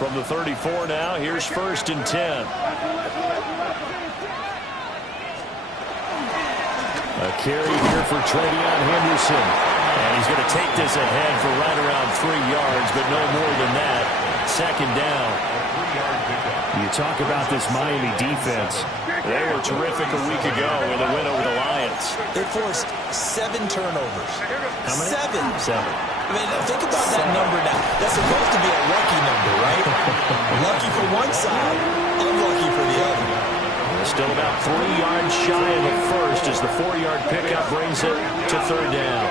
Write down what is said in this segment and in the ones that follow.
From the 34 now, here's 1st and 10. A carry here for Travion Henderson. And he's going to take this ahead for right around 3 yards, but no more than that. 2nd down. You talk about this Miami defense. They were terrific a week ago in the win over the Lions. They forced 7 turnovers. How many? 7. I mean, think about that number now. That's supposed to be a lucky number, right? Lucky for one side, unlucky for the other. Still about 3 yards shy of the first as the 4-yard pickup brings it to 3rd down.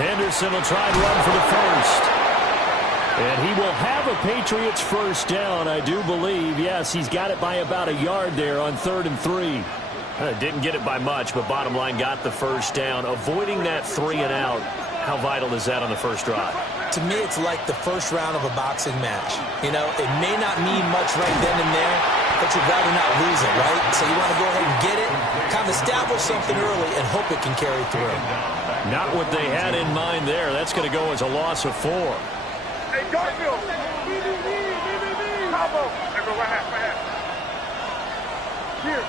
Henderson will try and run for the first. And he will have a Patriots 1st down, I do believe. Yes, he's got it by about a yard there on 3rd and 3. Didn't get it by much, but bottom line got the 1st down. Avoiding that 3 and out, how vital is that on the first drive? To me, it's like the first round of a boxing match. You know, it may not mean much right then and there, but you'd rather not lose it, right? So you want to go ahead and get it, kind of establish something early, and hope it can carry through. Not what they had in mind there. That's going to go as a loss of 4. Hey, Garfield! Bravo! Here.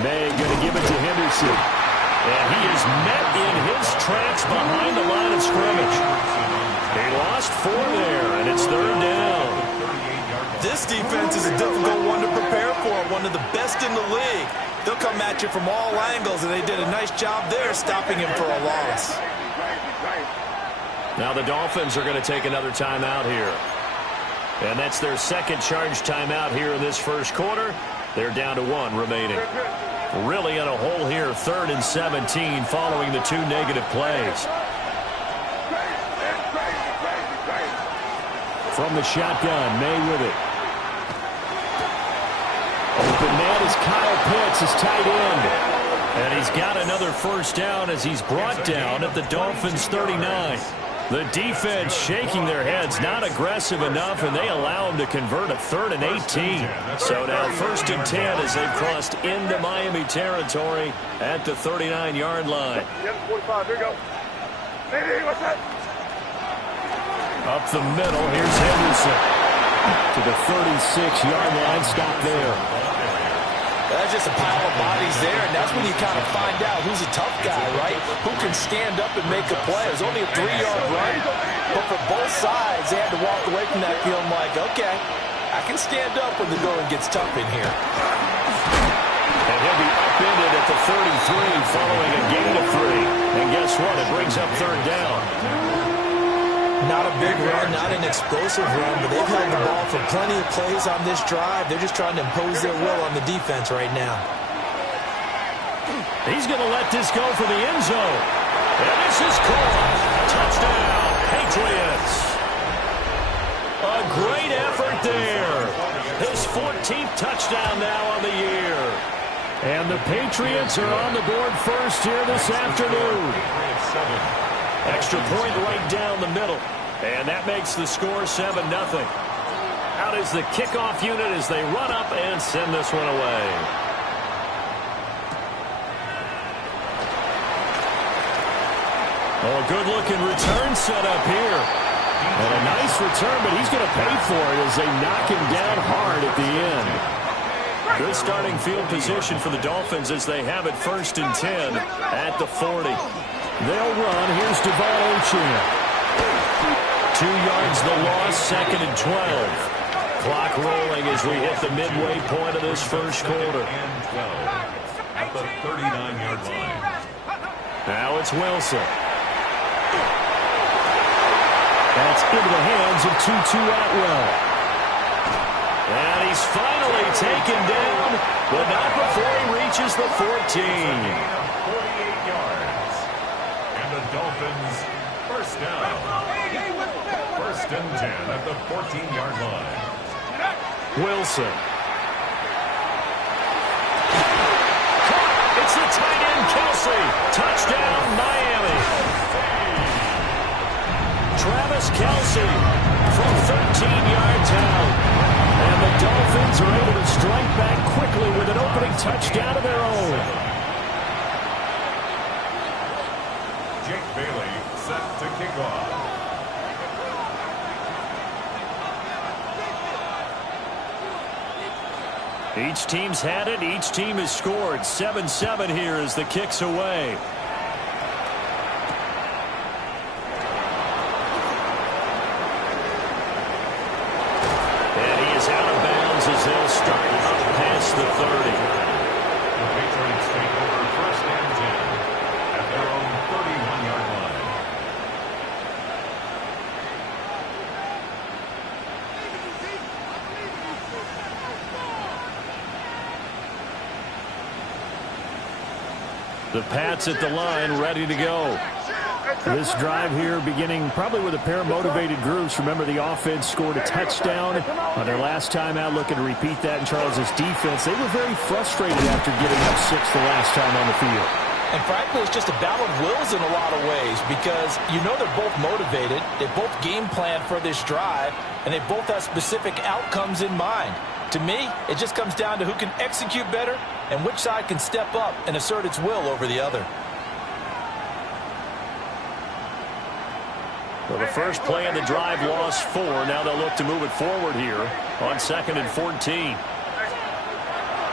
May going to give it to Henderson. And he is met in his tracks behind the line of scrimmage. He lost 4 there, and it's 3rd down. This defense is a difficult one to prepare for, one of the best in the league. They'll come at you from all angles, and they did a nice job there stopping him for a loss. Now the Dolphins are going to take another timeout here. And that's their 2nd charge timeout here in this first quarter. They're down to 1 remaining. Really in a hole here, 3rd and 17 following the 2 negative plays. From the shotgun, May with it. Open man is Kyle Pitts, his tight end. And he's got another 1st down as he's brought down at the Dolphins' 39. The defense shaking their heads, not aggressive enough, and they allow him to convert a 3rd and 18. So now 1st and 10 as they've crossed into Miami territory at the 39-yard line. 45, here you go. Hey, what's that? Up the middle, here's Henderson. To the 36-yard line, stop there. That's just a pile of bodies there, and that's when you kind of find out who's a tough guy, right? Who can stand up and make a play. It was only a 3-yard run, but for both sides, they had to walk away from that feeling like, okay, I can stand up when the going gets tough in here. And he'll be upended at the 33 following a gain of 3. And guess what? It brings up 3rd down. Not a big run, not an explosive run, but they've held the ball for plenty of plays on this drive. They're just trying to impose their will on the defense right now. He's going to let this go for the end zone. And this is caught. Touchdown, Patriots. A great effort there. His 14th touchdown now on the year. And the Patriots are on the board first here this afternoon. Extra point right down the middle. And that makes the score 7-0. Out is the kickoff unit as they run up and send this one away. Oh, a good-looking return set up here. And a nice return, but he's going to pay for it as they knock him down hard at the end. Good starting field position for the Dolphins as they have it 1st and 10 at the 40. They'll run. Here's Devon Achane. 2 yards the loss, 2nd and 12. Clock rolling as we hit the midway point of this first quarter. At the 39-yard line. Now it's Wilson. That's into the hands of Tutu Atwell. And he's finally taken down, but not before he reaches the 14. 48 yards. And the Dolphins first down. 1st and 10 at the 14-yard line. Wilson. It's the tight end, Kelsey. Touchdown, Miami. Travis Kelsey from 13 yards out. And the Dolphins are able to strike back. touchdown of their own. Jake Bailey set to kick off. Each team's had it. Each team has scored. 7-7 here as the kick's away. And he is out of bounds as they'll start up past the 30. The Patriots take over first and 10 at their own 31-yard line. The Pats at the line, ready to go. This drive here beginning probably with a pair of motivated groups. Remember, the offense scored a touchdown on their last time out, looking to repeat that in Charles's defense. They were very frustrated after giving up 6 the last time on the field. And frankly, it's just a battle of wills in a lot of ways because you know they're both motivated. They both game plan for this drive, and they both have specific outcomes in mind. To me, it just comes down to who can execute better and which side can step up and assert its will over the other. Well, the first play of the drive lost 4. Now they'll look to move it forward here on 2nd and 14.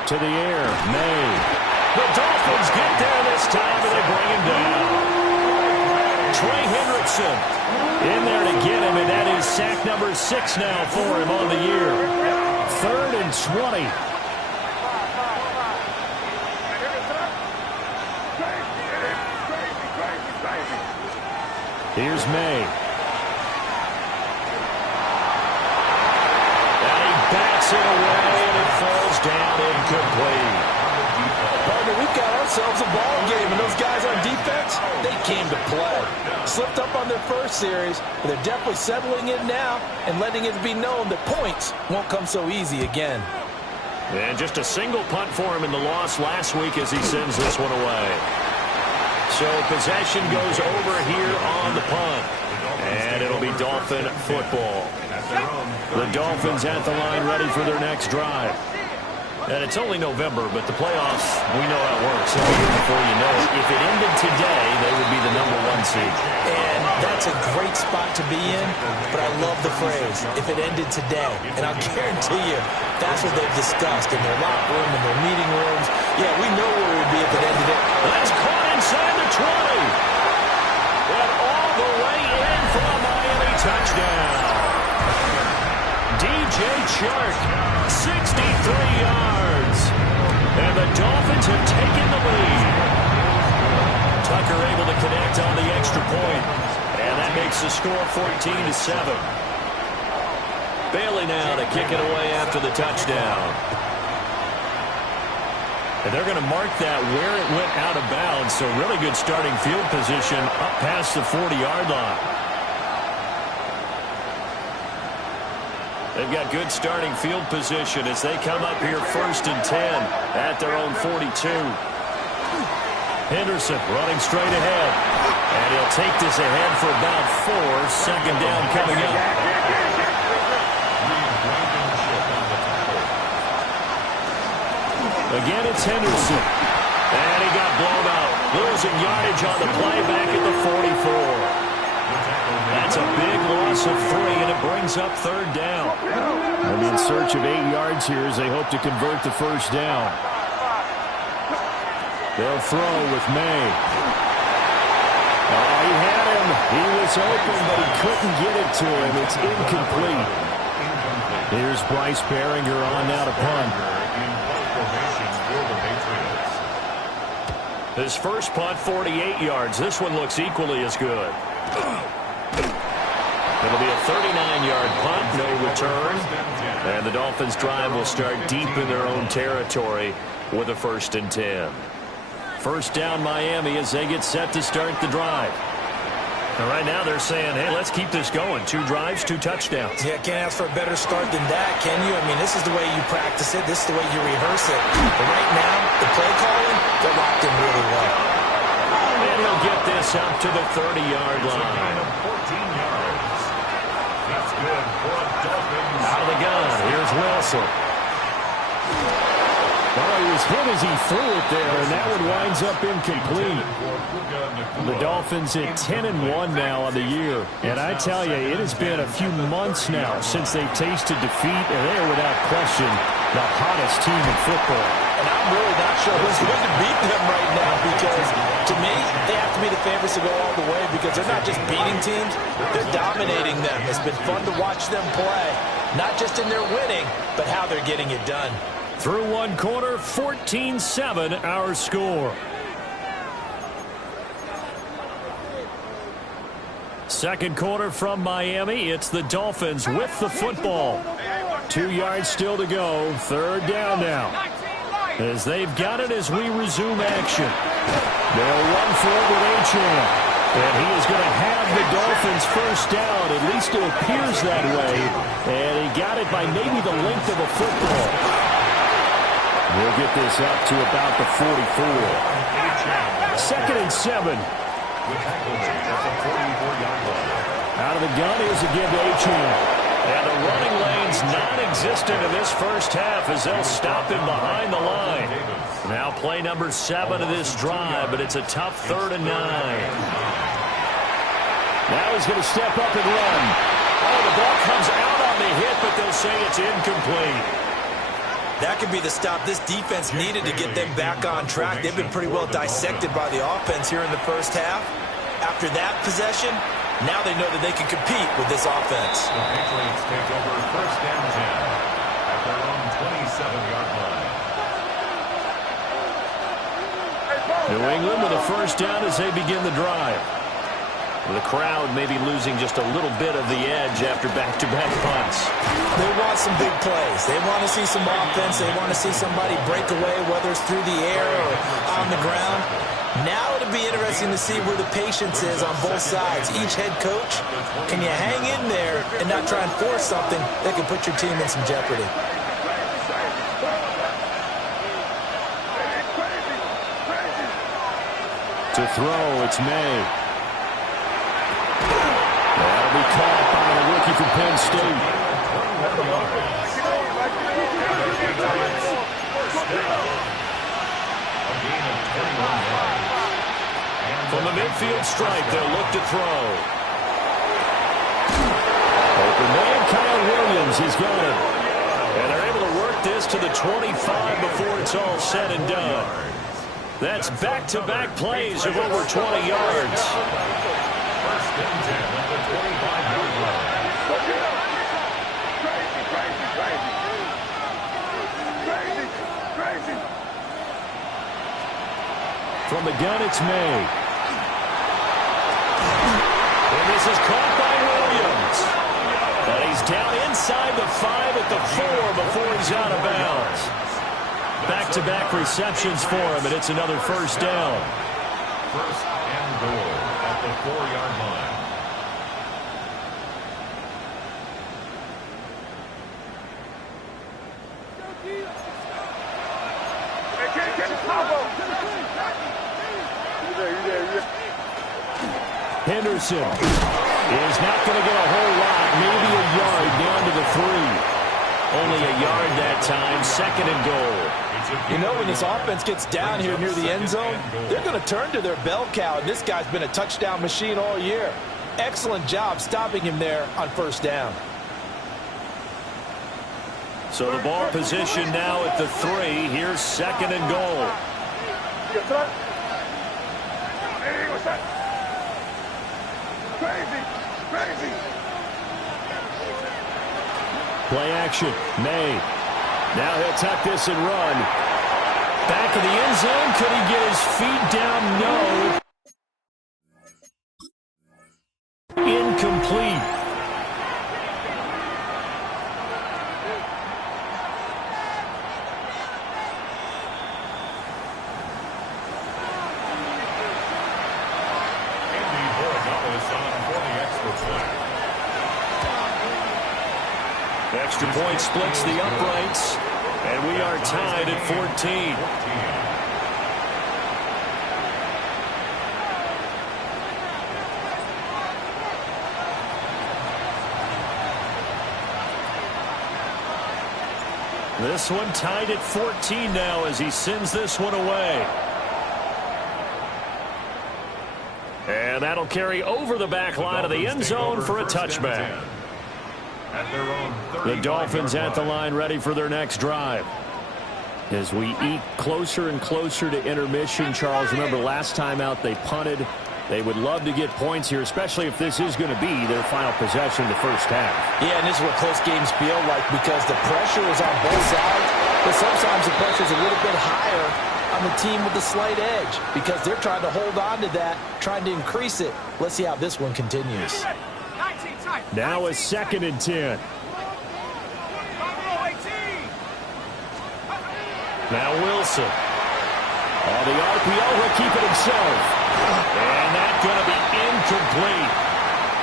To the air, May. The Dolphins get there this time, and they bring him down. Trey Hendrickson in there to get him, and that is sack number 6 now for him on the year. 3rd and 20. Here's May. And he bats it away, and it falls down incomplete. Partner, we've got ourselves a ball game, and those guys on defense, they came to play. Slipped up on their first series, but they're definitely settling in now and letting it be known that points won't come so easy again. And just a single punt for him in the loss last week as he sends this one away. So possession goes over here on the punt. And it'll be Dolphin football. The Dolphins at the line ready for their next drive. And it's only November, but the playoffs, we know how it works. It'll be here before you know it. If it ended today, they would be the #1 seed. And that's a great spot to be in, but I love the phrase, if it ended today. And I'll guarantee you, that's what they've discussed in their locker room, in their meeting rooms. Yeah, we know where it would be if it ended it. That's caught inside the 20. And all the way in for a Miami touchdown. DJ Chark, 63 yards. And the Dolphins have taken the lead. Tucker able to connect on the extra point. And that makes the score 14-7. Bailey now to kick it away after the touchdown. And they're going to mark that where it went out of bounds. So really good starting field position up past the 40-yard line. They've got good starting field position as they come up here 1st and 10 at their own 42. Henderson running straight ahead. And he'll take this ahead for about 4. 2nd down coming up. Again, it's Henderson. And he got blown out. Losing yardage on the play back at the 44. That's a big loss of 3, and it brings up 3rd down. And in search of 8 yards here as they hope to convert the 1st down. They'll throw with May. Oh, he had him. He was open, but he couldn't get it to him. It's incomplete. Here's Bryce Behringer on now to punt. His first punt, 48 yards. This one looks equally as good. It'll be a 39-yard punt, no return. And the Dolphins' drive will start deep in their own territory with a 1st and 10. 1st down Miami as they get set to start the drive. And right now they're saying, hey, let's keep this going. 2 drives, 2 touchdowns. Yeah, can't ask for a better start than that, can you? I mean, this is the way you practice it. This is the way you rehearse it. But right now, the play calling, they're locked in really well. And he'll get this up to the 30-yard line. 14 yards. That's good for a Dolphins. Out of the gun, here's Wilson. Well, he was hit as he threw it there, and that one winds up incomplete. The Dolphins at 10-1 now on the year. And I tell you, it has been a few months now since they've tasted defeat, and they are without question the hottest team in football. And I'm really not sure who's going to beat them right now, because to me, they have to be the favorites to go all the way, because they're not just beating teams, they're dominating them. It's been fun to watch them play, not just in their winning, but how they're getting it done. Through one quarter, 14-7 our score. Second quarter from Miami. It's the Dolphins with the football. 2 yards still to go. Third down now. As they've got it as we resume action. They'll run for it with Achane. And he is going to have the Dolphins first down. At least it appears that way. And he got it by maybe the length of a football. We'll get this up to about the 44. 2nd and 7. Out of the gun, here's a give to Achane. And the running lane's non-existent in this first half as they'll stop him behind the line. Now play number 7 of this drive, but it's a tough 3rd and 9. Now he's going to step up and run. Oh, the ball comes out on the hit, but they'll say it's incomplete. That could be the stop this defense needed to get them back on track. They've been pretty well dissected by the offense here in the first half. After that possession, now they know that they can compete with this offense. The Patriots take over 1st and 10 at their own 27-yard line. New England with a first down as they begin the drive. The crowd may be losing just a little bit of the edge after back-to-back punts. They want some big plays. They want to see some offense. They want to see somebody break away, whether it's through the air or on the ground. Now it'll be interesting to see where the patience is on both sides. Each head coach, can you hang in there and not try and force something that can put your team in some jeopardy? To throw, it's May. That'll be caught by the rookie from Penn State. From the midfield stripe, they'll look to throw. Open man, Kyle Williams, he's got it. And they're able to work this to the 25 before it's all said and done. That's back-to-back plays of over 20 yards. 1st and 10 at the 25-yard line. From the gun, it's May. And this is caught by Williams. And he's down inside the 5 at the 4 before he's out of bounds. Back-to-back receptions for him, and it's another first down. 1st and goal at the 4-yard line. Henderson is not going to get a whole lot, maybe a yard down to the 3. Only a yard that time, 2nd and goal. You know, when this offense gets down here near the end zone, they're going to turn to their bell cow, and this guy's been a touchdown machine all year. Excellent job stopping him there on first down. So the ball position now at the 3. Here's 2nd and goal. Hey, what's that? Crazy. Play action. May. Now he'll tuck this and run. Back of the end zone. Could he get his feet down? No. Incomplete. Extra point splits the uprights, and we are tied at 14. This one tied at 14 now as he sends this one away. And that'll carry over the back line of the end zone for a touchback. The Dolphins at the line ready for their next drive. As we eke closer and closer to intermission, Charles, remember last time out they punted. They would love to get points here, especially if this is going to be their final possession in the first half. Yeah, and this is what close games feel like because the pressure is on both sides, but sometimes the pressure is a little bit higher on the team with the slight edge because they're trying to hold on to that, trying to increase it. Let's see how this one continues. Now a 2nd and 10. Now Wilson. Oh, the RPO, he'll keep it himself. And that's going to be incomplete.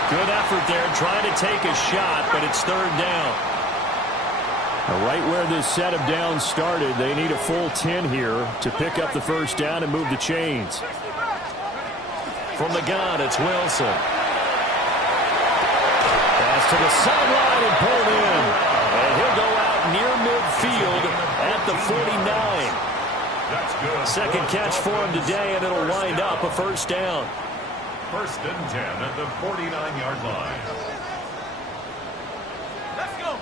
Good effort there trying to take a shot, but it's 3rd down. Right where this set of downs started, they need a full 10 here to pick up the first down and move the chains. From the gun, it's Wilson. Pass to the sideline and pulled in. And he'll go out near midfield at the 49. That's good. Second catch for him today, and it'll wind up a first down. 1st and 10 at the 49-yard line. Let's go.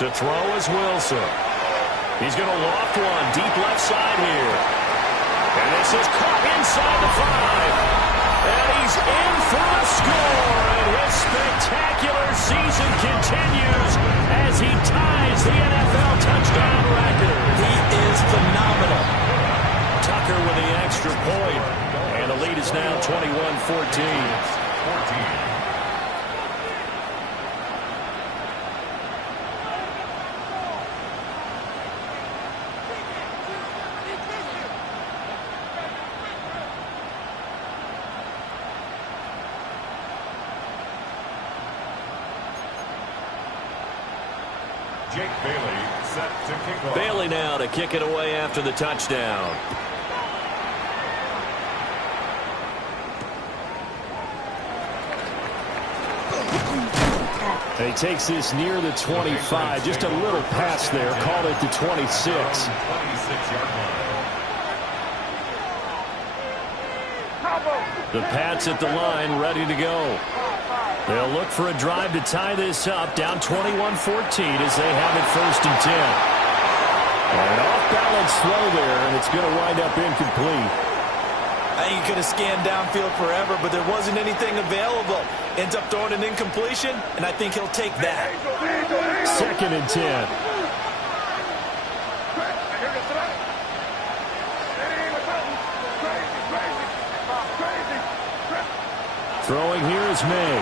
To throw is Wilson. He's going to loft one deep left side here. And this is caught inside the 5. And he's in for a score. And his spectacular season continues as he ties the NFL touchdown record. He is phenomenal. Tucker with the extra point. And the lead is now 21-14. Jake Bailey set to kick off. Bailey now to kick it away after the touchdown. He takes this near the 25. Just a little pass there. Called it the 26. 26-yard line. The Pats at the line ready to go. They'll look for a drive to tie this up. Down 21-14 as they have it 1st and 10. An off-balance throw there, and it's going to wind up incomplete. I think he could have scanned downfield forever, but there wasn't anything available. Ends up throwing an incompletion, and I think he'll take that. 2nd and 10. Throwing here is May.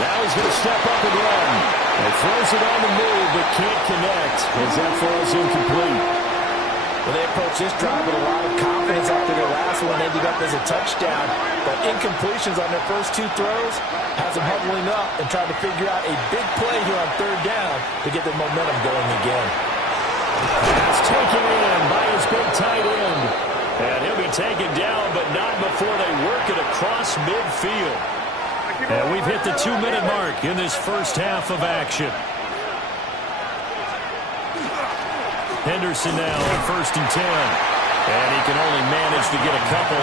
Now he's going to step up and run. And throws it on the move, but can't connect as that falls incomplete. Well, they approach this drive with a lot of confidence after their last one ended up as a touchdown. But incompletions on their first 2 throws has them huddling up and trying to figure out a big play here on 3rd down to get their momentum going again. That's taken in by his big tight end. And he'll be taken down, but not before they work it across midfield. And we've hit the 2-minute mark in this first half of action. Henderson now on 1st and 10. And he can only manage to get a couple.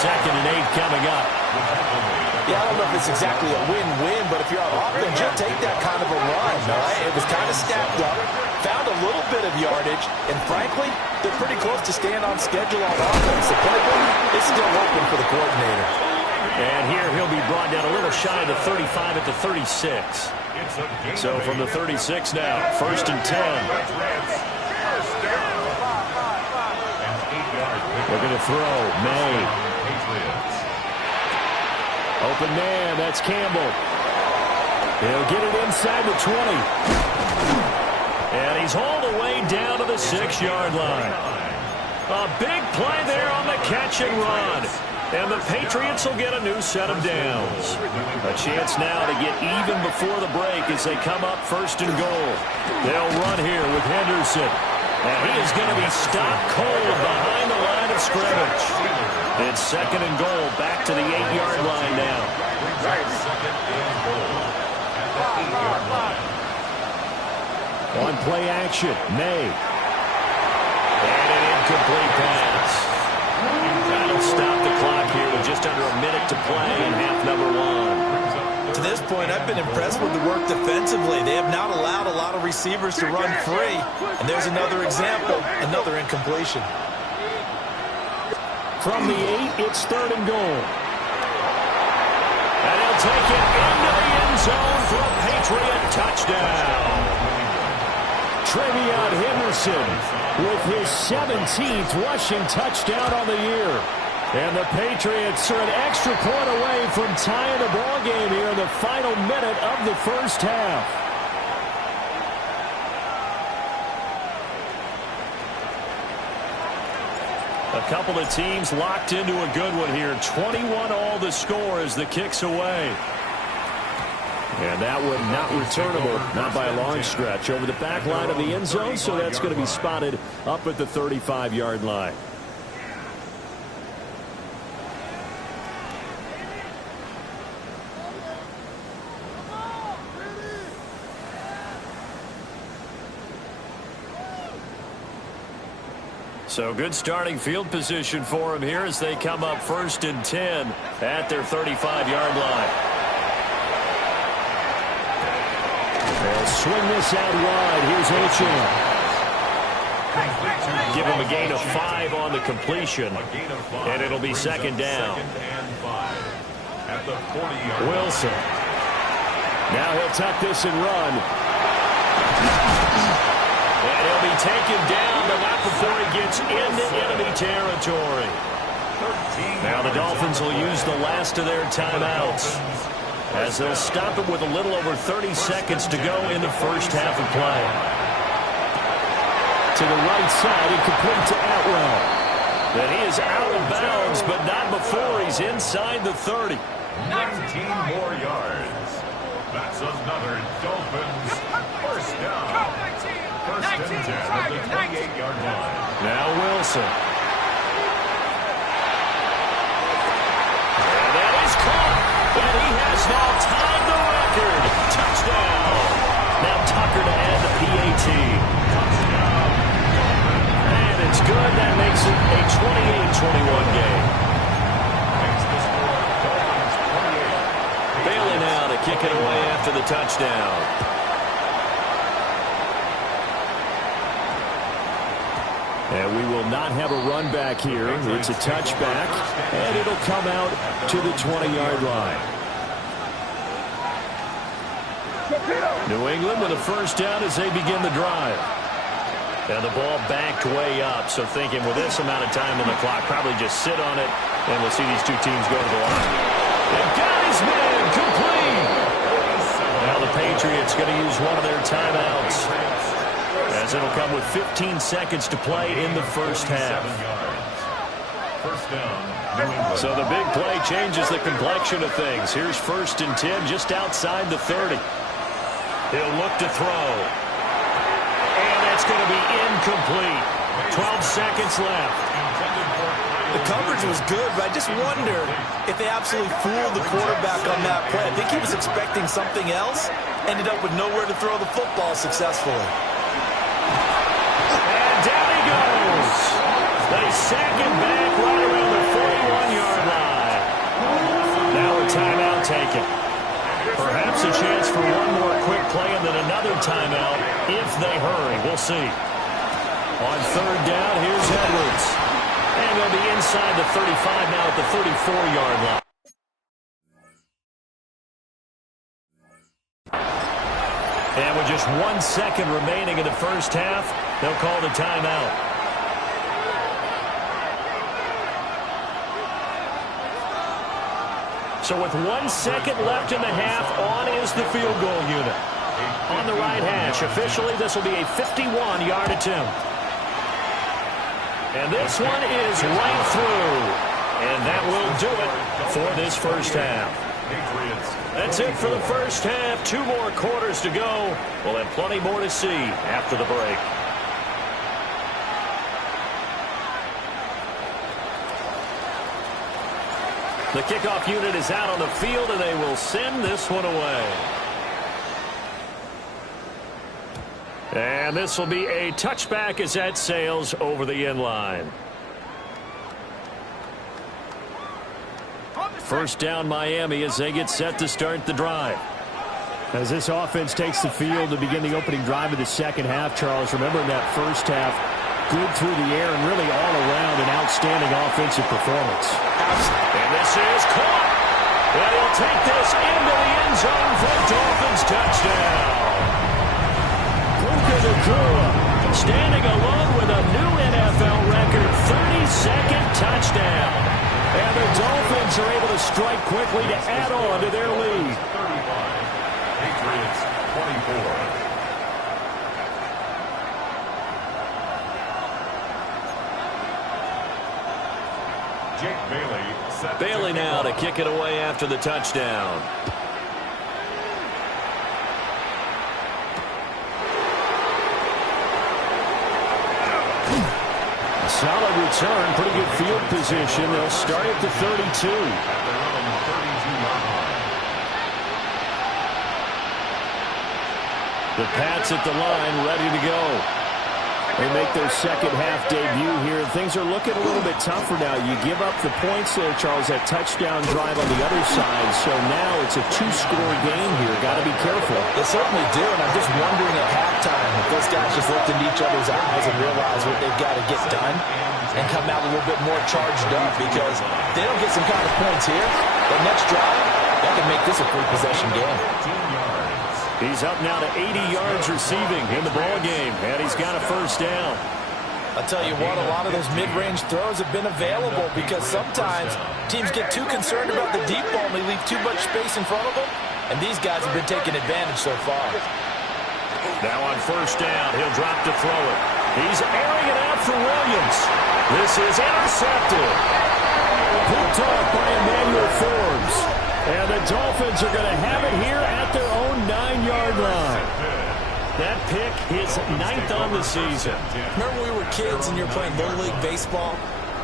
2nd and 8 coming up. Yeah, I don't know if it's exactly a win-win, but if you're on offense, you'll take that kind of a run, all right? It was kind of stacked up, found a little bit of yardage, and frankly, they're pretty close to staying on schedule on offense. The playbook is still open for the coordinator. And here he'll be brought down a little shy of the 35 at the 36. So from the 36 now, 1st and 10. They're going to throw. May. Open man. That's Campbell. He'll get it inside the 20. And he's hauled away down to the 6-yard line. A big play there on the catch and run. And the Patriots will get a new set of downs. A chance now to get even before the break as they come up 1st and goal. They'll run here with Henderson. And he is going to be stopped cold behind the line of scrimmage. It's 2nd and goal back to the 8-yard line now. 2nd and goal at the 8-yard line. On play action, May. And an incomplete pass. That'll stop the clock here with just under a minute to play in half number one. To this point, I've been impressed with the work defensively. They have not allowed a lot of receivers to run free. And there's another example, another incompletion. From the 8, it's 3rd and goal. And he'll take it into the end zone for a Patriot touchdown. Trevion Henderson with his 17th rushing touchdown on the year. And the Patriots are an extra point away from tying the ball game here in the final minute of the first half. A couple of teams locked into a good one here. 21 all the score as the kick's away. And that one not returnable, not by a long stretch, over the back line of the end zone, so that's going to be spotted up at the 35-yard line. So good starting field position for him here as they come up 1st and 10 at their 35-yard line. They'll swing this out wide. Here's Ochan. Give him a gain of 5 on the completion, and it'll be 2nd down. Wilson. Now he'll tuck this and run. And he'll be taken down, but not before he gets into enemy territory. Now the Dolphins will use the last of their timeouts as they'll stop it with a little over 30 seconds to go in the first half of play. To the right side, incomplete to Atwell. And he is out of bounds, but not before he's inside the 30. 19 more yards. That's another Dolphins first down. First and 10 at the 28-yard line. Now Wilson. And that is caught. And he has now tied the record. Touchdown. Now Tucker to add the PAT. Touchdown. And it's good. That makes it a 28-21 game. Makes the score Dolphins 28. Bailey now to kick it away after the touchdown. And we will not have a run back here. It's a touchback, and it'll come out to the 20-yard line. New England with a first down as they begin the drive. And the ball backed way up, so thinking with this amount of time on the clock, probably just sit on it, and we'll see these two teams go to the line. They've got his man complete. Now the Patriots going to use one of their timeouts, as it'll come with 15 seconds to play in the first half. First down. So the big play changes the complexion of things. Here's 1st and 10 just outside the 30. He'll look to throw. And that's going to be incomplete. 12 seconds left. The coverage was good, but I just wonder if they absolutely fooled the quarterback on that play. I think he was expecting something else. Ended up with nowhere to throw the football successfully. And down he goes. They sack him back right around the 41-yard line. Now a timeout taken. Perhaps a chance for one more quick play and then another timeout if they hurry. We'll see. On 3rd down, here's Edwards. And they'll be inside the 35 now at the 34-yard line. And with just 1 second remaining in the first half, they'll call the timeout. So with 1 second left in the half, on is the field goal unit. On the right hash, officially this will be a 51-yard attempt. And this one is right through. And that will do it for this first half. That's it for the first half. 2 more quarters to go. We'll have plenty more to see after the break. The kickoff unit is out on the field, and they will send this one away. And this will be a touchback as that sails over the inline. First down Miami as they get set to start the drive. As this offense takes the field to begin the opening drive of the second half, Charles, remember in that first half, good through the air and really all around an outstanding offensive performance. And this is caught. And he'll take this into the end zone for a Dolphins touchdown. Standing alone with a new NFL record, 32nd touchdown. And the Dolphins are able to strike quickly to add on to their lead. 35. Patriots 24. Jake Bailey set Bailey now to kick it away after the touchdown. Solid return, pretty good field position. They'll start at the 32. at their own 32-yard line. The Pats at the line, ready to go. They make their second half debut here. Things are looking a little bit tougher now. You give up the points there, Charles, that touchdown drive on the other side. So now it's a two-score game here. Got to be careful. They certainly do, and I'm just wondering at halftime if those guys just looked into each other's eyes and realize what they've got to get done and come out a little bit more charged up, because if they don't get some kind of points here, the next drive, that can make this a three-possession game. 15 yards. He's up now to 80 yards receiving in the ball game, and he's got a first down. I'll tell you what, a lot of those mid-range throws have been available, because sometimes teams get too concerned about the deep ball and they leave too much space in front of them, and these guys have been taking advantage so far. Now on first down, he'll drop to throw it. He's airing it out for Williams. This is intercepted. Picked off by Emmanuel Forbes. And the Dolphins are going to have it here at their own 9-yard line. That pick, his 9th on the season. Remember we were kids and you were playing Little League Baseball,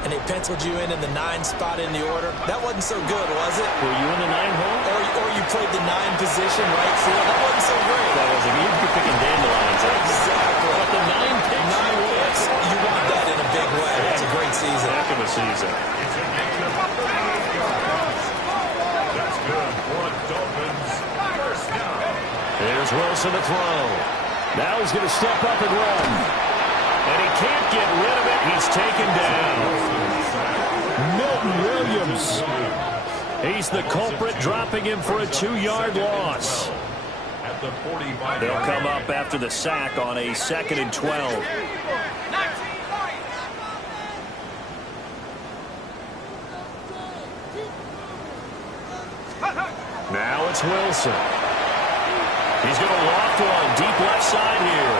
and they penciled you in the 9 spot in the order? That wasn't so good, was it? Were you in the 9 hole? Or you played the 9 position, right field? That wasn't so great. That wasn't. You're picking dandelions. Exactly. But the 9 picks. 9 picks. You want that in a big way. That's a great season. Heck of a season. It's a gain of 38 yards. That's good for a Dolphins first down. Here's Wilson to throw. Now he's going to step up and run. And he can't get rid of it. He's taken down. Milton Williams. He's the culprit, dropping him for a 2-yard loss. At the 45. They'll come up after the sack on a 2nd and 12. Now it's Wilson. He's going to loft one deep left side here.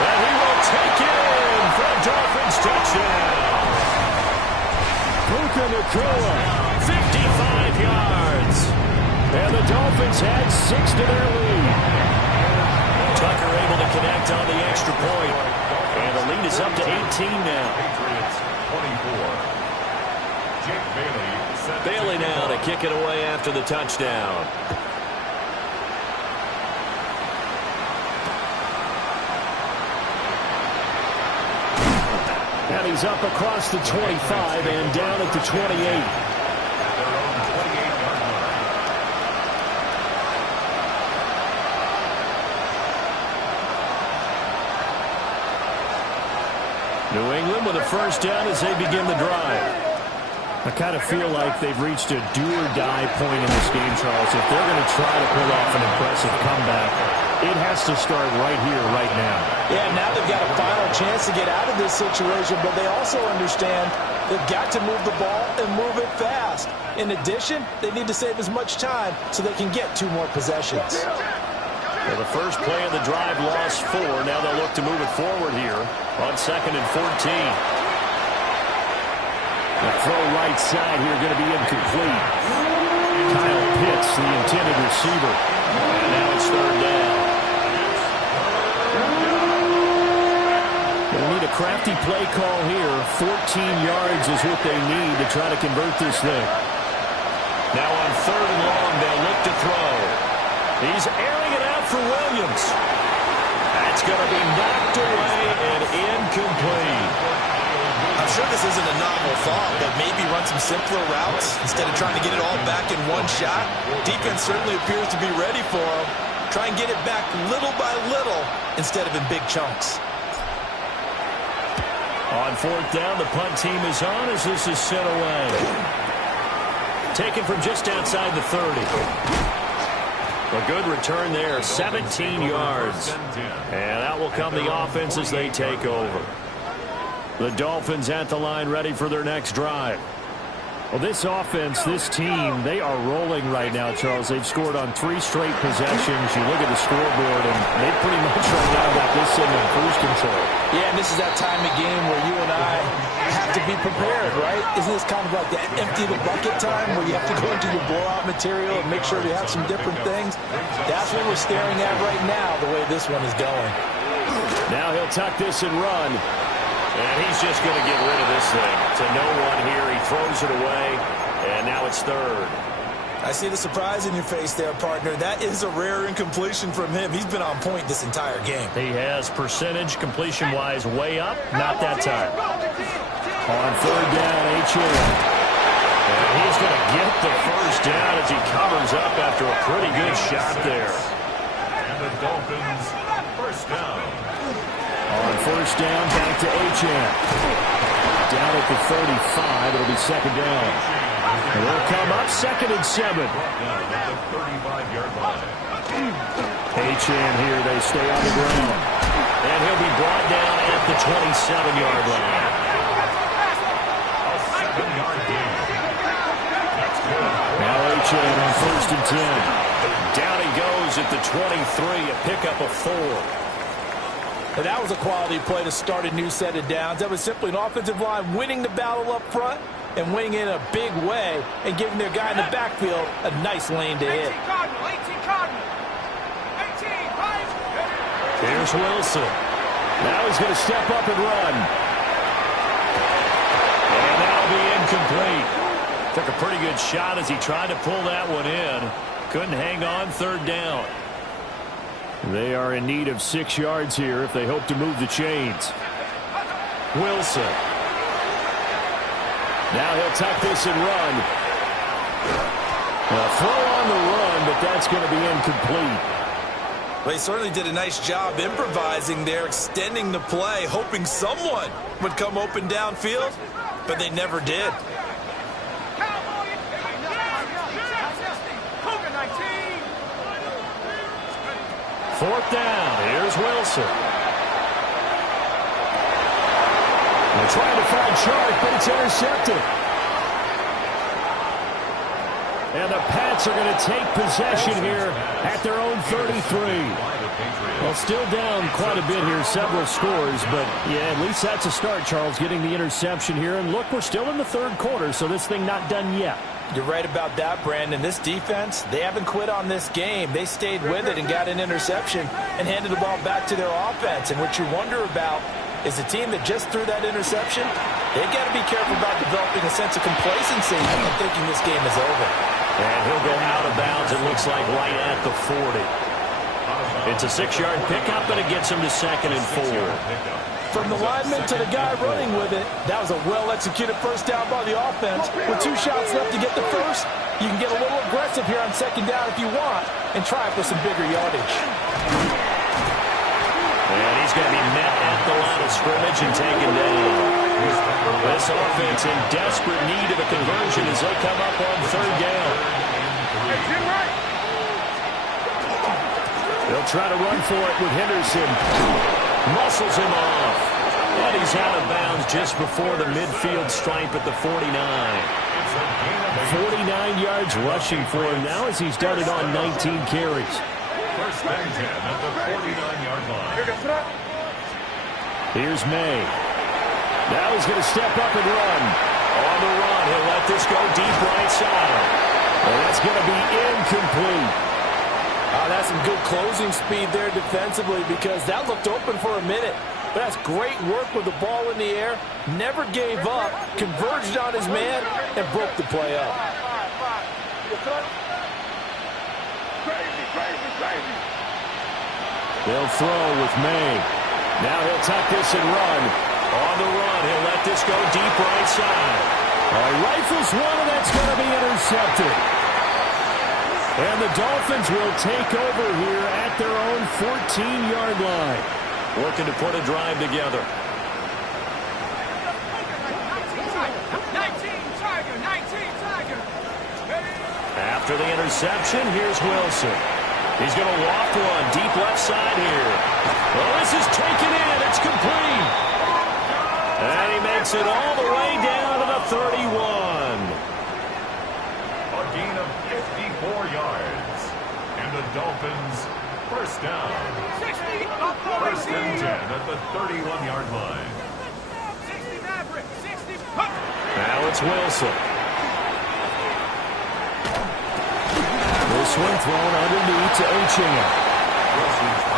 And he will take it in for a Dolphins touchdown. Puka Nacua. 55 yards. And the Dolphins add 6 to their lead. Tucker able to connect on the extra point. And the lead is up to 18 now. Patriots 24. Jake Bailey. Bailey now to kick it away after the touchdown. And he's up across the 25 and down at the 28. Their own 28-yard line. New England with a first down as they begin the drive. I kind of feel like they've reached a do-or-die point in this game, Charles. If they're going to try to pull off an impressive comeback, it has to start right here, right now. Yeah, now they've got a final chance to get out of this situation, but they also understand they've got to move the ball and move it fast. In addition, they need to save as much time so they can get 2 more possessions. Well, the first play of the drive lost 4. Now they'll look to move it forward here on 2nd and 14. The throw right side here going to be incomplete. Kyle Pitts, the intended receiver. And now it's 3rd down. They need a crafty play call here. 14 yards is what they need to try to convert this thing. Now on 3rd and long, they'll look to throw. He's airing it out for Williams. And It's going to be knocked away and incomplete. I'm sure this isn't a novel thought, but maybe run some simpler routes instead of trying to get it all back in one shot. Defense certainly appears to be ready for him. Try and get it back little by little instead of in big chunks. On fourth down, the punt team is on as this is sent away. Taken from just outside the 30. A good return there, 17 yards. And out will come the offense as they take over. The Dolphins at the line ready for their next drive. Well, this offense, this team, they are rolling right now, Charles. They've scored on 3 straight possessions. You look at the scoreboard, and they pretty much right now got this thing in cruise control. Yeah, and this is that time of game where you and I have to be prepared, right? Isn't this kind of like the empty the bucket time where you have to go into your blowout material and make sure you have some different things? That's what we're staring at right now, the way this one is going. Now he'll tuck this and run. And he's just going to get rid of this thing. To no one here. He throws it away. And now it's third. I see the surprise in your face there, partner. That is a rare incompletion from him. He's been on point this entire game. He has percentage completion-wise way up. Not that time. On third down, H.A. And he's going to get the first down as he covers up after a pretty good shot there. And the Dolphins, first down. On first down, back to H.A. Down at the 35, it'll be second down. And they'll come up second and 7. Down at the 35-yard line. H.A. here, they stay on the ground. And he'll be brought down at the 27-yard line. A 7-yard gain. That's good. Now H.A. on first and 10. Down he goes at the 23, a pickup of 4. And that was a quality play to start a new set of downs. That was simply an offensive line winning the battle up front and winning in a big way and giving their guy in the backfield a nice lane to hit. 18 Cardinal. 18 Here's Wilson. Now he's going to step up and run. And that'll be incomplete. Took a pretty good shot as he tried to pull that one in. Couldn't hang on third down. They are in need of 6 yards here if they hope to move the chains. Wilson. Now he'll tuck this and run. A throw on the run, but that's going to be incomplete. Well, he certainly did a nice job improvising there, extending the play, hoping someone would come open downfield, but they never did. Fourth down. Here's Wilson. They're trying to find Chark, but it's intercepted. And the Pats are going to take possession here at their own 33. Well, still down quite a bit here, several scores, but yeah, at least that's a start, Charles, getting the interception here. And look, we're still in the third quarter, so this thing not done yet. You're right about that, Brandon. This defense, they haven't quit on this game. They stayed with it and got an interception and handed the ball back to their offense. And what you wonder about is the team that just threw that interception, they've got to be careful about developing a sense of complacency and thinking this game is over. And he'll go out of bounds, it looks like, right at the 40. It's a 6-yard pickup, but it gets him to second and 4. From the lineman to the guy running with it, that was a well-executed first down by the offense. With 2 shots left to get the first, you can get a little aggressive here on second down if you want and try for some bigger yardage. And he's going to be met at the line of scrimmage and taken down. This offense in desperate need of a conversion as they come up on third down. They'll try to run for it with Henderson. Muscles him off. And he's out of bounds just before the midfield stripe at the 49. 49 yards rushing for him now as he's done it on 19 carries. First and 10 at the 49-yard line. Here's May. Now he's going to step up and run. On the run, he'll let this go deep right side. And that's going to be incomplete. That's some good closing speed there defensively because that looked open for a minute. But that's great work with the ball in the air. Never gave up, converged on his man, and broke the play up. Crazy. They'll throw with May. Now he'll tuck this and run. On the run, he'll let this go deep right side. He rifles one, and that's going to be intercepted. And the Dolphins will take over here at their own 14-yard line. Looking to put a drive together. 19 Tiger. After the interception, here's Wilson. He's going to loft one deep left side here. Well, this is taken in. It's complete. And he makes it all the way down to the 31. A gain of 54 yards. And the Dolphins first down. 60. First and 10 at the 31-yard line. 60 Maverick. 60. Now it's Wilson. This one thrown underneath to Achane.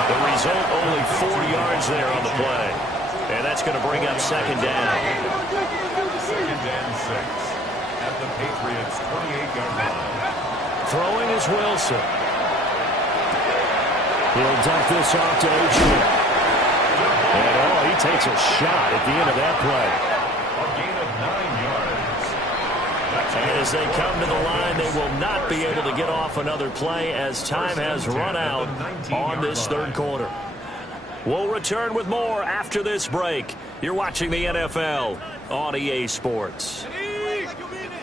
The result, only 4 yards there on the play. And that's going to bring up second down. Second and 6 at the Patriots' 28-yard line. Throwing is Wilson. He'll dump this off to Achane. And he takes a shot at the end of that play. A gain of 9 yards. As they come to the line, they will not be able to get off another play as time has run out on this third quarter. We'll return with more after this break. You're watching the NFL on EA Sports.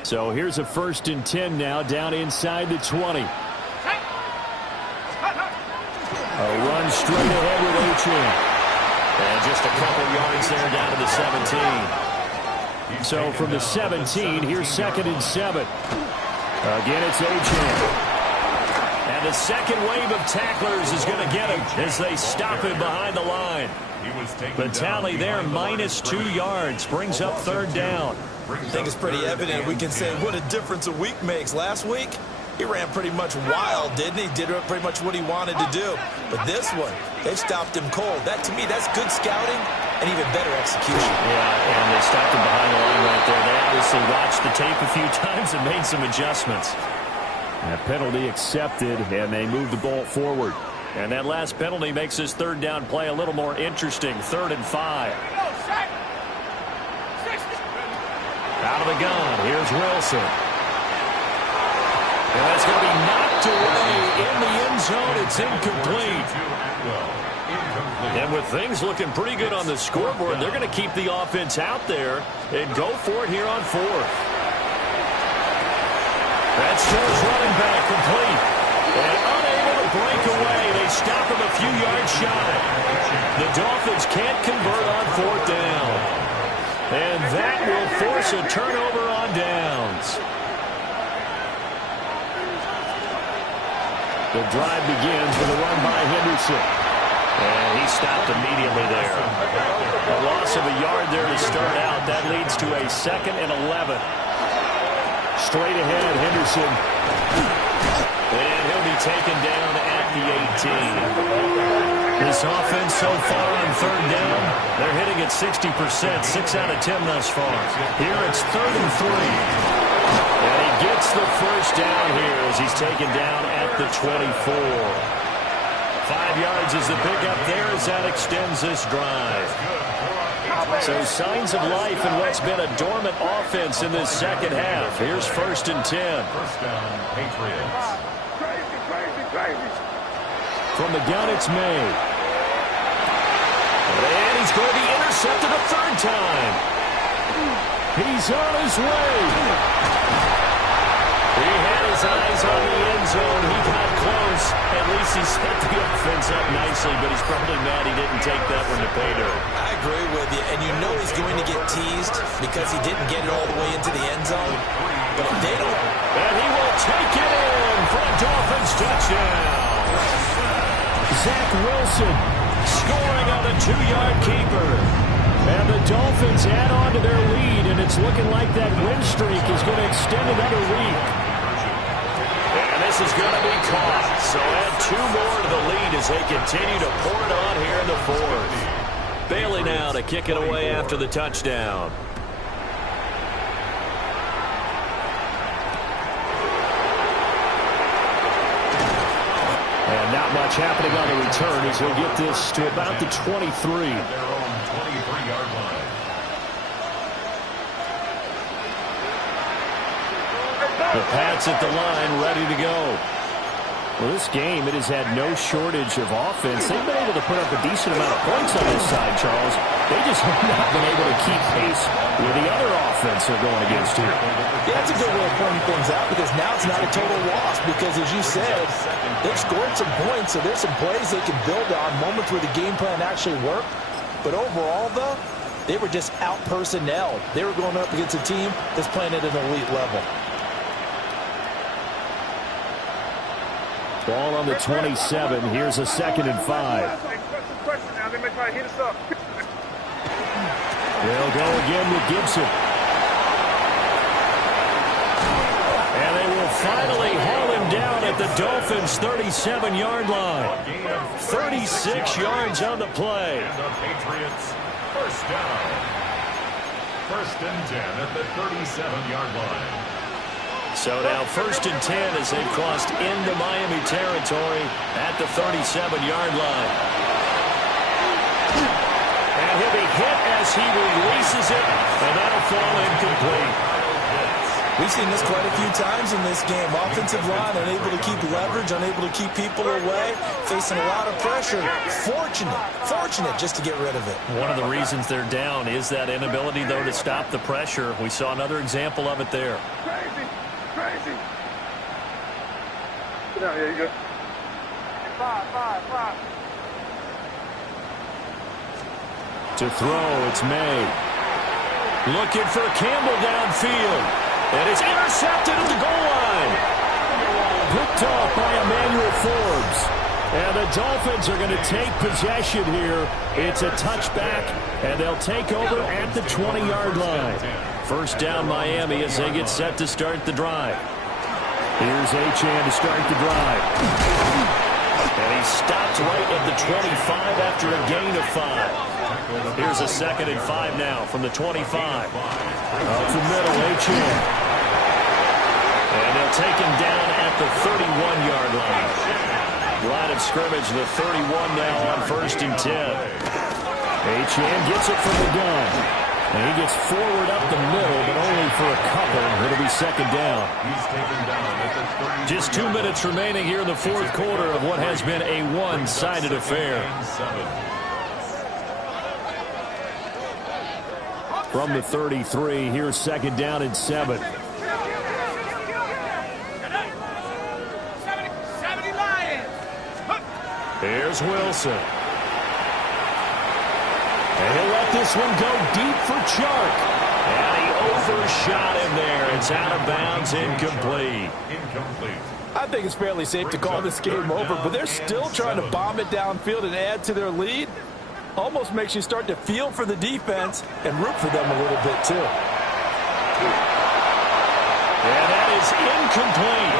So here's a 1st and 10 now down inside the 20. A run straight ahead with Achane. And just a couple yards there down to the 17. So from the 17, here's 2nd and 7. Again, it's Achane. And the second wave of tacklers is going to get him as they stop him behind the line. The tally there, -2 yards, brings up third down. I think it's pretty evident. We can say what a difference a week makes. Last week, he ran pretty much wild, didn't he? Did pretty much what he wanted to do. But this one, they stopped him cold. That, to me, that's good scouting and even better execution. Yeah, and they stopped him behind the line right there. They obviously watched the tape a few times and made some adjustments. That penalty accepted, and they move the ball forward. And that last penalty makes this third down play a little more interesting. 3rd and 5. Out of the gun, here's Wilson. And that's going to be knocked away in the end zone. It's incomplete. And with things looking pretty good on the scoreboard, they're going to keep the offense out there and go for it here on 4th. That's Steelers running back complete. And unable to break away. They stop him a few yards shy. The Dolphins can't convert on 4th down. And that will force a turnover on downs. The drive begins with a run by Henderson. And he stopped immediately there. A loss of a yard there to start out. That leads to a 2nd and 11. Straight ahead, Henderson. And he'll be taken down at the 18. This offense so far on 3rd down, they're hitting at 60%, 6 out of 10 thus far. Here it's 3rd and 3. And he gets the first down here as he's taken down at the 24. 5 yards is the pickup there as that extends this drive. So signs of life in what's been a dormant offense in this second half. Here's 1st and 10. First down, Patriots. From the gun, it's May. And he's going to be intercepted a 3rd time. He's on his way. He had his eyes on the end zone. He got close. At least he set the offense up nicely, but he's probably mad he didn't take that one to pay dirt. I agree with you, and you know he's going to get teased because he didn't get it all the way into the end zone. But if they don't... And he will take it in for a Dolphins touchdown. Zach Wilson Scoring on the 2-yard keeper. And the Dolphins add on to their lead, and it's looking like that win streak is going to extend another week. And this is going to be caught. So add 2 more to the lead as they continue to pour it on here in the 4th. Bailey now to kick it away after the touchdown. And now Not much happening on the return as he'll get this to about the 23. Their own 23-yard line. The Pats at the line, ready to go. Well, this game, it has had no shortage of offense. They've been able to put up a decent amount of points on this side, Charles. They just have not been able to keep pace with the other offense they're going against here. Yeah, that's a good way of pointing things out because now it's not a total loss because, as you said, they've scored some points, so there's some plays they can build on, moments where the game plan actually worked. But overall, though, they were just out-personnelled. They were going up against a team that's playing at an elite level. Ball on the 27. Here's a 2nd and 5. They'll go again with Gibson. And they will finally haul him down at the Dolphins' 37-yard line. 36 yards on the play. And the Patriots, first down. 1st and 10 at the 37-yard line. So now 1st and 10 as they've crossed into Miami territory at the 37-yard line. And he'll be hit as he releases it, and that'll fall incomplete. We've seen this quite a few times in this game. Offensive line unable to keep leverage, unable to keep people away, facing a lot of pressure. Fortunate just to get rid of it. One of the reasons they're down is that inability, though, to stop the pressure. We saw another example of it there. Crazy. Sit down, here you go. Five. To throw, it's May. Looking for Campbell downfield. And it's intercepted at the goal line. Picked off by Emmanuel Forbes. And the Dolphins are going to take possession here. It's a touchback, and they'll take over at the 20-yard line. First down Miami as they get set to start the drive. Here's Achane to start the drive. And he stops right at the 25 after a gain of 5. Here's a 2nd and 5 now from the 25. Up the middle, Achane. And they'll take him down at the 31-yard line. Line of scrimmage, the 31 now on 1st and 10. Achane gets it from the gun. And he gets forward up the middle, but only for a couple. It'll be 2nd down. He's taken down at the 30. Just 2 minutes remaining here in the 4th quarter of what has been a one-sided affair. From the 33, here's 2nd down and 7. 70 Lions. Here's Wilson. And he'll let this one go deep for Chark. And he overshot him there. It's out of bounds, incomplete. I think it's fairly safe to call this game over, but they're still trying to bomb it downfield and add to their lead. Almost makes you start to feel for the defense and root for them a little bit, too. And that is incomplete.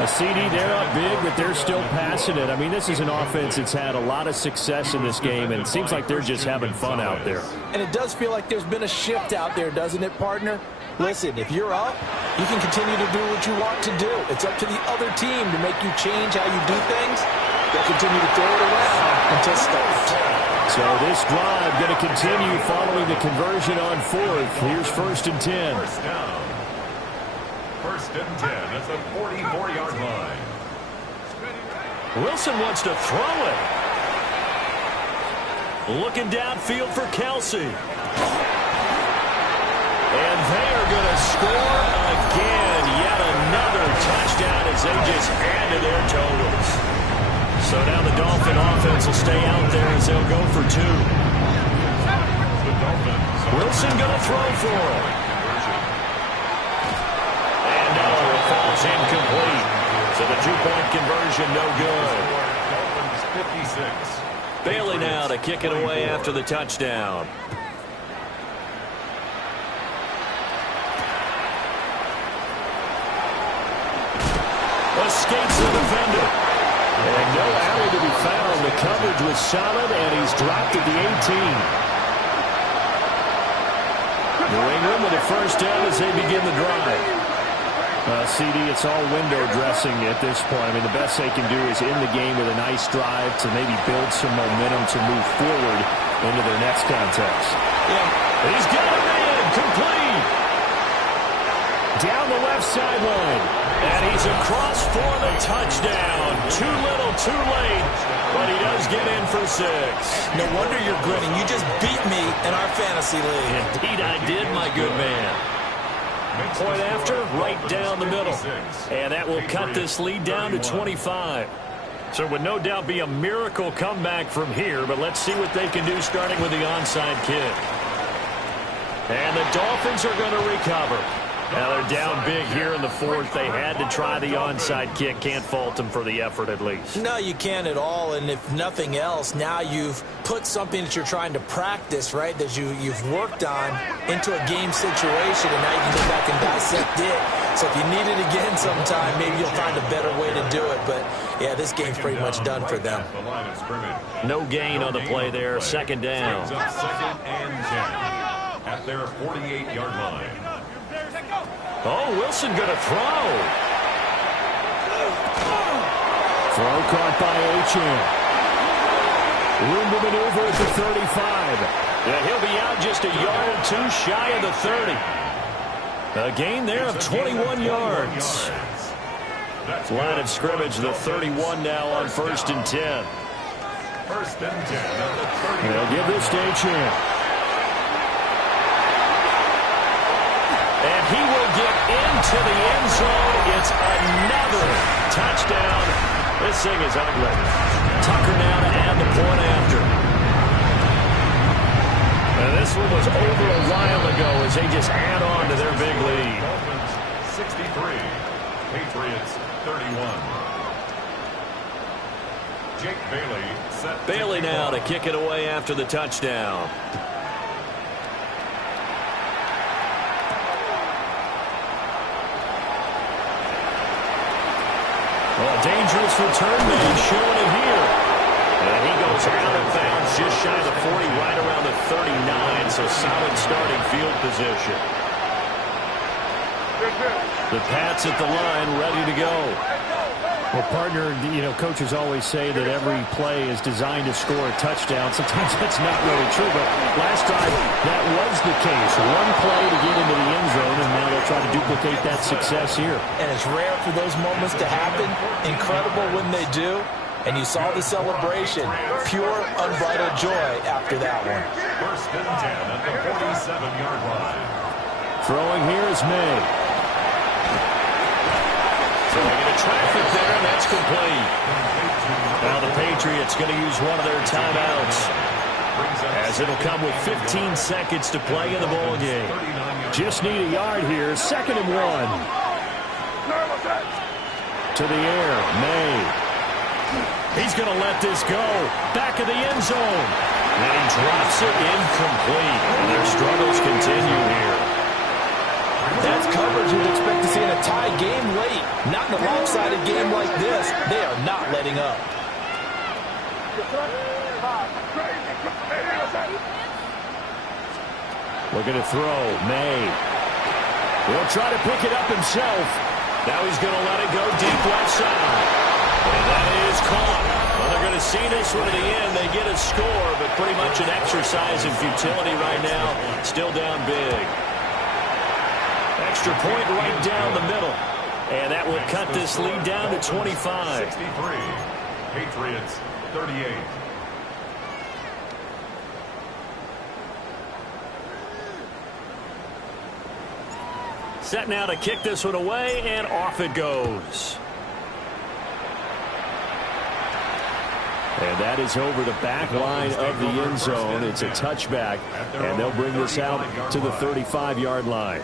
A CD, they're up big, but they're still passing it. I mean, this is an offense that's had a lot of success in this game, and it seems like they're just having fun out there. And it does feel like there's been a shift out there, doesn't it, partner? Listen, if you're up, you can continue to do what you want to do. It's up to the other team to make you change how you do things. They'll continue to throw it around until stopped. So this drive going to continue following the conversion on 4th. Here's 1st and 10. First down. 1st and 10 at the 44-yard line. Wilson wants to throw it. Looking downfield for Kelsey. And they are going to score again. Yet another touchdown as they just add to their totals. So now the Dolphin offense will stay out there as they'll go for 2. Wilson going to throw for it. And no, it falls incomplete. So the 2-point conversion no good. Dolphins 56. Bailey now to kick it away after the touchdown. Escapes the defender. And no alley to be found. The coverage was solid, and he's dropped at the 18. New England with a first down as they begin the drive. CD, it's all window dressing at this point. I mean, the best they can do is end the game with a nice drive to maybe build some momentum to move forward into their next contest. Yeah. He's got it in. Complete. Down the left sideline. And he's across for the touchdown. Too little, too late. But he does get in for 6. No wonder you're grinning. You just beat me in our fantasy league. Indeed I did, my good man. Point after, right down the middle. And that will cut this lead down to 25. So it would no doubt be a miracle comeback from here, but let's see what they can do starting with the onside kick. And the Dolphins are going to recover. Now they're down big here in the 4th. They had to try the onside kick. Can't fault them for the effort at least. No, you can't at all. And if nothing else, now you've put something that you're trying to practice, right, that you've worked on into a game situation, and now you can go back and dissect it. So if you need it again sometime, maybe you'll find a better way to do it. But, yeah, this game's pretty much done for them. No gain on the play there. Second down. Second and 10 at their 48-yard line. Oh, Wilson going to throw. Throw caught by Achane. Room to maneuver at the 35. Yeah, he'll be out just a yard or two shy of the 30. A gain there of 21 yards. Line of scrimmage, the 31 now on 1st and 10. 1st and 10 at the 30. They'll give this to Achane. And he will get into the end zone. It's another touchdown. This thing is ugly. Tucker now to add the point after. And this one was over a while ago as they just add on to their big lead. Dolphins 63, Patriots 31. Jake Bailey set. Bailey now to kick it away after the touchdown. Well, a dangerous return man showing it here. And he goes out of bounds just shy of the 40, right around the 39, so solid starting field position. The Pats at the line, ready to go. Well, partner, coaches always say that every play is designed to score a touchdown. Sometimes that's not really true, but last time that was the case. One play to get into the end zone, and now they'll try to duplicate that success here. And it's rare for those moments to happen. Incredible when they do. And you saw the celebration. Pure, unbridled joy after that one. 1st and 10 at the 47-yard line. Throwing here is May. Throwing into traffic there, and that's complete. Now the Patriots going to use one of their timeouts, as it'll come with 15 seconds to play in the ball game. Just need a yard here. 2nd and 1. To the air, May. He's going to let this go. Back of the end zone. And he drops it incomplete. And their struggles continue here. That's coverage you'd expect to see in a tie game late. Not in a lopsided game like this. They are not letting up. Looking to throw, May. He'll try to pick it up himself. Now he's going to let it go deep left side. And that is caught. Well, they're going to see this one to the end. They get a score, but pretty much an exercise in futility right now. Still down big. Extra point right down the middle. And that will cut this lead down to 25. 63, Patriots 38. Set now to kick this one away, and off it goes. And that is over the back line of the end zone. It's a touchback, and they'll bring this out to the 35-yard line.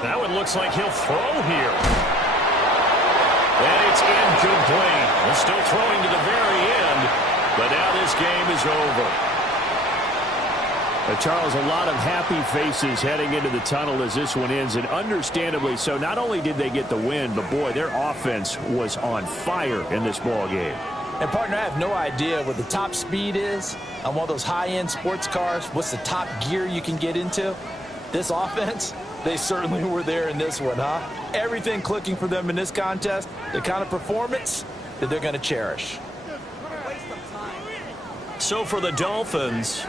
That one looks like he'll throw here. And it's incomplete. They're still throwing to the very end, but now this game is over. Charles, a lot of happy faces heading into the tunnel as this one ends, and understandably so. Not only did they get the win, but, boy, their offense was on fire in this ball game. And, partner, I have no idea what the top speed is on one of those high-end sports cars. What's the top gear you can get into? This offense, they certainly were there in this one, huh? Everything clicking for them in this contest, the kind of performance that they're going to cherish. So for the Dolphins,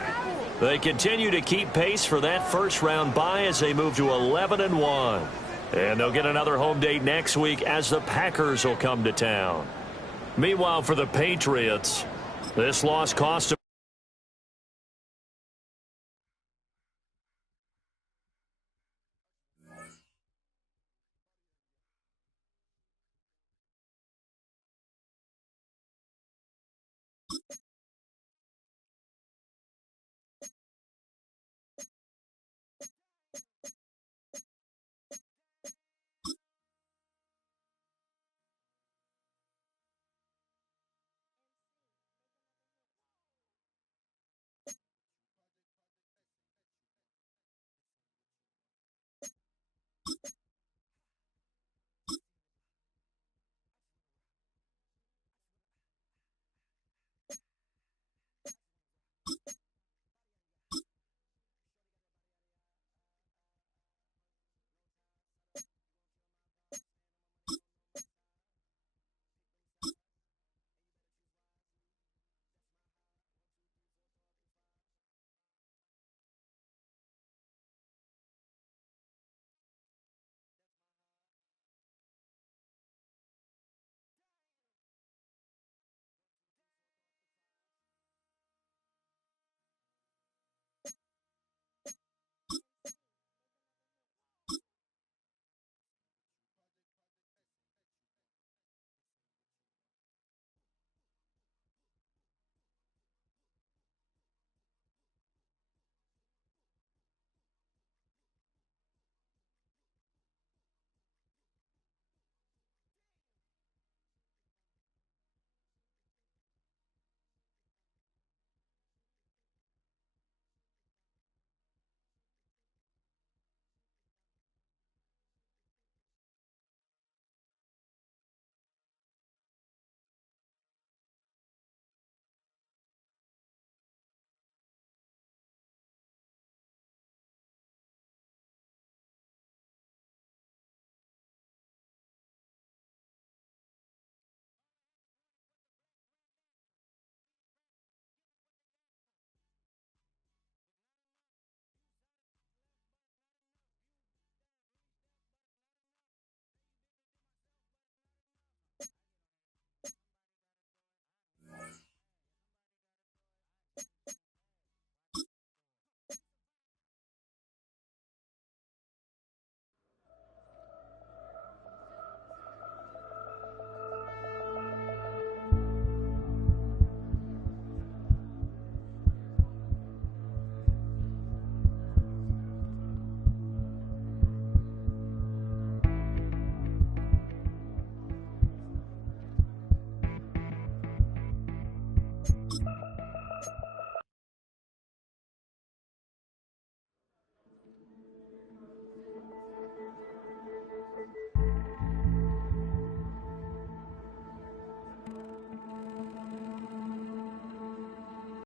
they continue to keep pace for that first-round bye as they move to 11-1. And they'll get another home date next week as the Packers will come to town. Meanwhile, for the Patriots, this loss cost them